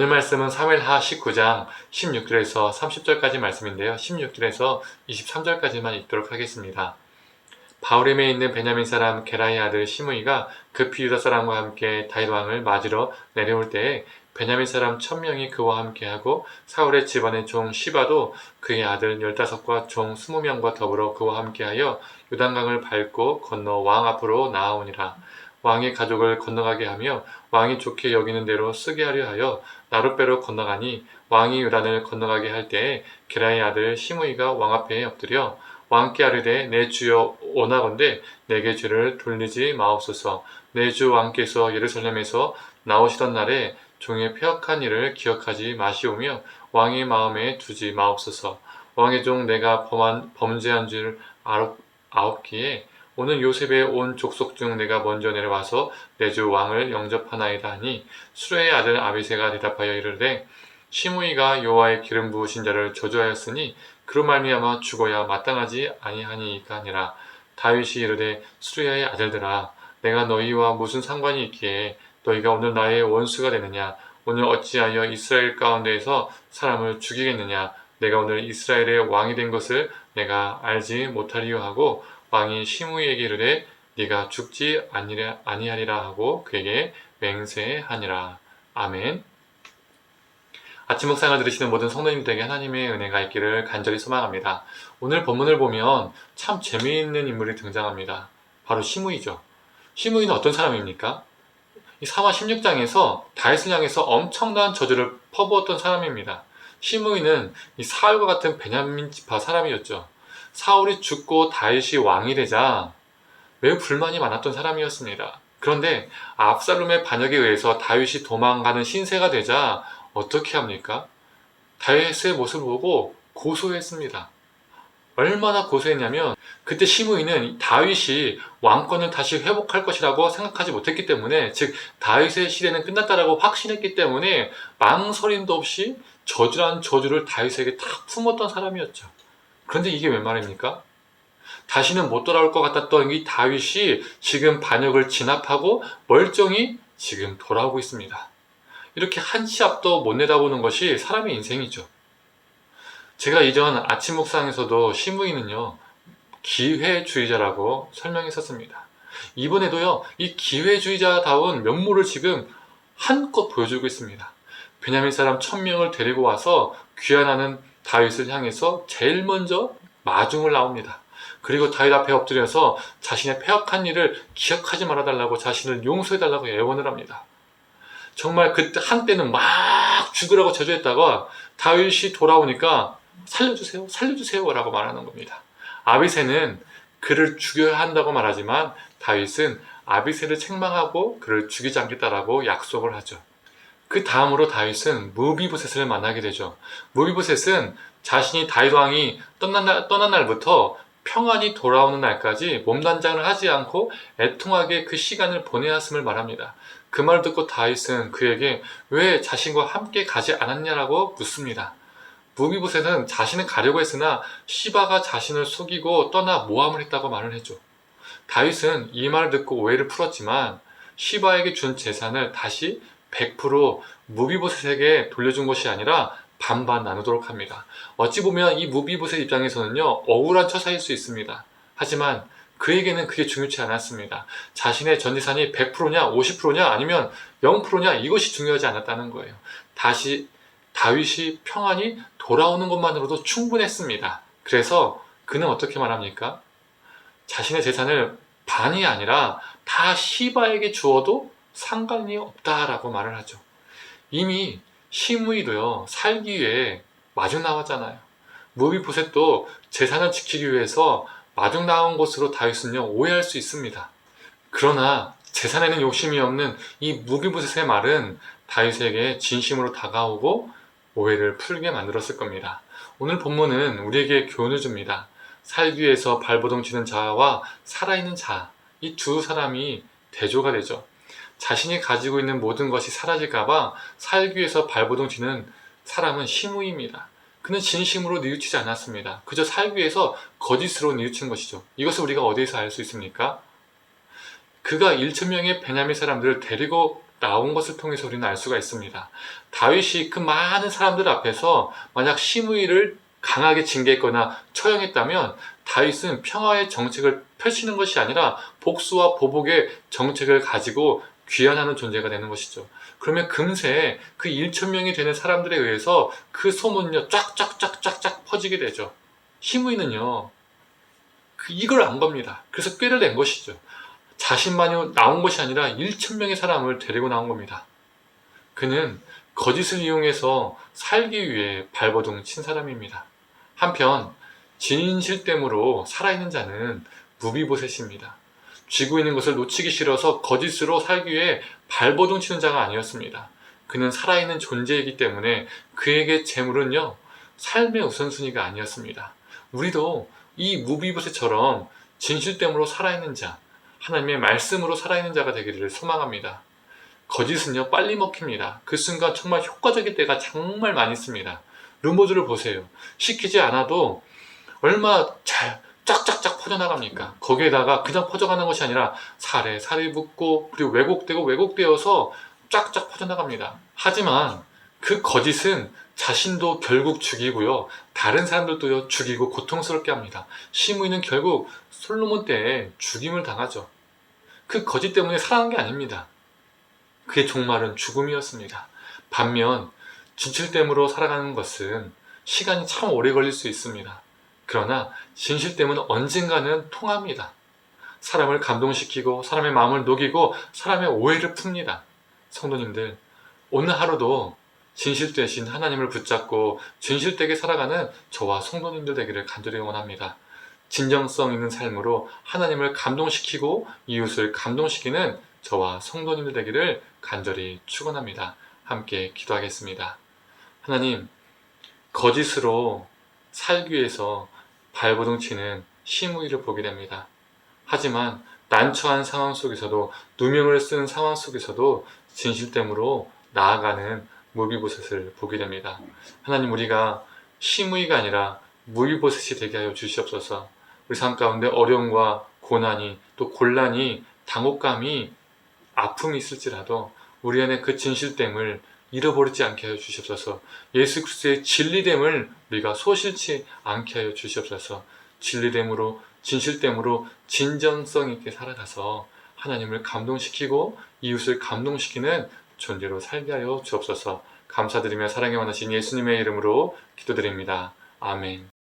오늘 말씀은 사무엘하 19장 16절에서 30절까지 말씀인데요. 16절에서 23절까지만 읽도록 하겠습니다. 바후림에 있는 베냐민 사람 게라의 아들 시므이가 급히 유다 사람과 함께 다윗 왕을 맞으러 내려올 때에 베냐민 사람 1000명이 그와 함께하고 사울의 집안의 종 시바도 그의 아들 15과 종 20명과 더불어 그와 함께하여 요단강을 밟고 건너 왕 앞으로 나아오니라. 왕의 가족을 건너가게 하며 왕이 좋게 여기는 대로 쓰게 하려 하여 나룻배로 건너가니 왕이 요단을 건너가게 할 때에 게라의 아들 시므이가 왕 앞에 엎드려 왕께 아뢰되 내 주여 원하건대 내게 죄를 돌리지 마옵소서. 내 주 왕께서 예루살렘에서 나오시던 날에 종의 패역한 일을 기억하지 마시오며 왕의 마음에 두지 마옵소서. 왕의 종 내가 범죄한 줄 아옵기에 오늘 요셉의 온 족속 중 내가 먼저 내려와서 내 주 왕을 영접하나이다 하니 수레의 아들 아비새가 대답하여 이르되 시므이가 여호와의 기름 부으신 자를 저주하였으니 그로 말미암아 죽어야 마땅하지 아니하니이까 하니라. 다윗이 이르되 수레의 아들들아 내가 너희와 무슨 상관이 있기에 너희가 오늘 나의 원수가 되느냐. 오늘 어찌하여 이스라엘 가운데에서 사람을 죽이겠느냐. 내가 오늘 이스라엘의 왕이 된 것을 내가 알지 못하리요 하고 왕이 시므이에게 이르되 네가 죽지 아니하리라 하고 그에게 맹세하니라. 아멘. 아침 묵상을 들으시는 모든 성도님들에게 하나님의 은혜가 있기를 간절히 소망합니다. 오늘 본문을 보면 참 재미있는 인물이 등장합니다. 바로 시므이죠. 시므이는 어떤 사람입니까? 이 사마 16장에서 다윗을 향해서 엄청난 저주를 퍼부었던 사람입니다. 시므이는 이 사울과 같은 베냐민 지파 사람이었죠. 사울이 죽고 다윗이 왕이 되자 매우 불만이 많았던 사람이었습니다. 그런데 압살롬의 반역에 의해서 다윗이 도망가는 신세가 되자 어떻게 합니까? 다윗의 모습을 보고 고소했습니다. 얼마나 고소했냐면 그때 시므이는 다윗이 왕권을 다시 회복할 것이라고 생각하지 못했기 때문에, 즉 다윗의 시대는 끝났다라고 확신했기 때문에 망설임도 없이 저주란 저주를 다윗에게 다 품었던 사람이었죠. 그런데 이게 웬 말입니까? 다시는 못 돌아올 것 같았던 이 다윗이 지금 반역을 진압하고 멀쩡히 지금 돌아오고 있습니다. 이렇게 한 치 앞도 못 내다보는 것이 사람의 인생이죠. 제가 이전 아침 묵상에서도 시므이는요 기회주의자라고 설명했었습니다. 이번에도요 이 기회주의자다운 면모를 지금 한껏 보여주고 있습니다. 베냐민 사람 1000명을 데리고 와서 귀환하는 다윗을 향해서 제일 먼저 마중을 나옵니다. 그리고 다윗 앞에 엎드려서 자신의 패역한 일을 기억하지 말아달라고, 자신을 용서해달라고 애원을 합니다. 정말 그때 한때는 막 죽으라고 저주했다가 다윗이 돌아오니까 살려주세요, 살려주세요 라고 말하는 겁니다. 아비새는 그를 죽여야 한다고 말하지만 다윗은 아비새를 책망하고 그를 죽이지 않겠다라고 약속을 하죠. 그 다음으로 다윗은 무비보셋을 만나게 되죠. 무비보셋은 자신이 다윗 왕이 떠난 날부터 평안히 돌아오는 날까지 몸단장을 하지 않고 애통하게 그 시간을 보내야 했음을 말합니다. 그 말을 듣고 다윗은 그에게 왜 자신과 함께 가지 않았냐라고 묻습니다. 무비보셋은 자신은 가려고 했으나 시바가 자신을 속이고 떠나 모함을 했다고 말을 해줘. 다윗은 이 말을 듣고 오해를 풀었지만 시바에게 준 재산을 다시 100% 무비보셋에게 돌려준 것이 아니라 반반 나누도록 합니다. 어찌 보면 이 무비보셋 입장에서는요 억울한 처사일 수 있습니다. 하지만 그에게는 그게 중요치 않았습니다. 자신의 전 재산이 100%냐 50%냐 아니면 0%냐 이것이 중요하지 않았다는 거예요. 다시 다윗이 평안히 돌아오는 것만으로도 충분했습니다. 그래서 그는 어떻게 말합니까? 자신의 재산을 반이 아니라 다 시바에게 주어도 상관이 없다라고 말을 하죠. 이미 시므이도요 살기 위해 마중 나왔잖아요. 무비보셋도 재산을 지키기 위해서 마중 나온 것으로 다윗은요 오해할 수 있습니다. 그러나 재산에는 욕심이 없는 이 무비보셋의 말은 다윗에게 진심으로 다가오고 오해를 풀게 만들었을 겁니다. 오늘 본문은 우리에게 교훈을 줍니다. 살기 위해서 발버둥 치는 자와 살아있는 자, 이 두 사람이 대조가 되죠. 자신이 가지고 있는 모든 것이 사라질까봐 살기 위해서 발버둥 치는 사람은 시므이입니다. 그는 진심으로 뉘우치지 않았습니다. 그저 살기 위해서 거짓으로 뉘우친 것이죠. 이것을 우리가 어디에서 알 수 있습니까? 그가 1000명의 베냐민 사람들을 데리고 나온 것을 통해서 우리는 알 수가 있습니다. 다윗이 그 많은 사람들 앞에서 만약 시므이를 강하게 징계했거나 처형했다면 다윗은 평화의 정책을 펼치는 것이 아니라 복수와 보복의 정책을 가지고 귀환하는 존재가 되는 것이죠. 그러면 금세 그 1,000명이 되는 사람들에 의해서 그 소문요 쫙쫙쫙쫙쫙 퍼지게 되죠. 시므이는요 이걸 안 겁니다. 그래서 꾀를 낸 것이죠. 자신만이 나온 것이 아니라 1,000명의 사람을 데리고 나온 겁니다. 그는 거짓을 이용해서 살기 위해 발버둥 친 사람입니다. 한편 진실됨으로 살아있는 자는 무비보셋입니다. 쥐고 있는 것을 놓치기 싫어서 거짓으로 살기 위해 발버둥 치는 자가 아니었습니다. 그는 살아있는 존재이기 때문에 그에게 재물은요 삶의 우선순위가 아니었습니다. 우리도 이 무비보셋처럼 진실됨으로 살아있는 자, 하나님의 말씀으로 살아있는 자가 되기를 소망합니다. 거짓은요 빨리 먹힙니다. 그 순간 정말 효과적일 때가 정말 많이 있습니다. 루머즈를 보세요. 시키지 않아도 얼마 잘 쫙쫙쫙 퍼져나갑니까? 거기에다가 그냥 퍼져가는 것이 아니라 살에 살이 붙고 그리고 왜곡되고 왜곡되어서 쫙쫙 퍼져나갑니다. 하지만 그 거짓은 자신도 결국 죽이고요. 다른 사람들도 죽이고 고통스럽게 합니다. 시므이는 결국 솔로몬 때에 죽임을 당하죠. 그 거짓 때문에 살아난 게 아닙니다. 그의 종말은 죽음이었습니다. 반면 진실됨으로 살아가는 것은 시간이 참 오래 걸릴 수 있습니다. 그러나 진실됨은 언젠가는 통합니다. 사람을 감동시키고 사람의 마음을 녹이고 사람의 오해를 풉니다. 성도님들, 오늘 하루도 진실 되신 하나님을 붙잡고 진실되게 살아가는 저와 성도님들 되기를 간절히 원합니다. 진정성 있는 삶으로 하나님을 감동시키고 이웃을 감동시키는 저와 성도님들 되기를 간절히 축원합니다. 함께 기도하겠습니다. 하나님, 거짓으로 살기 위해서 발버둥 치는 시므이를 보게 됩니다. 하지만 난처한 상황 속에서도 누명을 쓰는 상황 속에서도 진실됨으로 나아가는 무비보셋을 보게 됩니다. 하나님, 우리가 시므이가 아니라 무비보셋이 되게 하여 주시옵소서. 우리 삶 가운데 어려움과 고난이 또 곤란이 당혹감이 아픔이 있을지라도 우리 안에 그 진실됨을 잃어버리지 않게 하여 주시옵소서. 예수 그리스도의 진리됨을 우리가 소실치 않게 하여 주시옵소서. 진리됨으로 진실됨으로 진정성 있게 살아가서 하나님을 감동시키고 이웃을 감동시키는 존재로 살게 하여 주옵소서. 감사드리며 사랑에 원하신 예수님의 이름으로 기도드립니다. 아멘.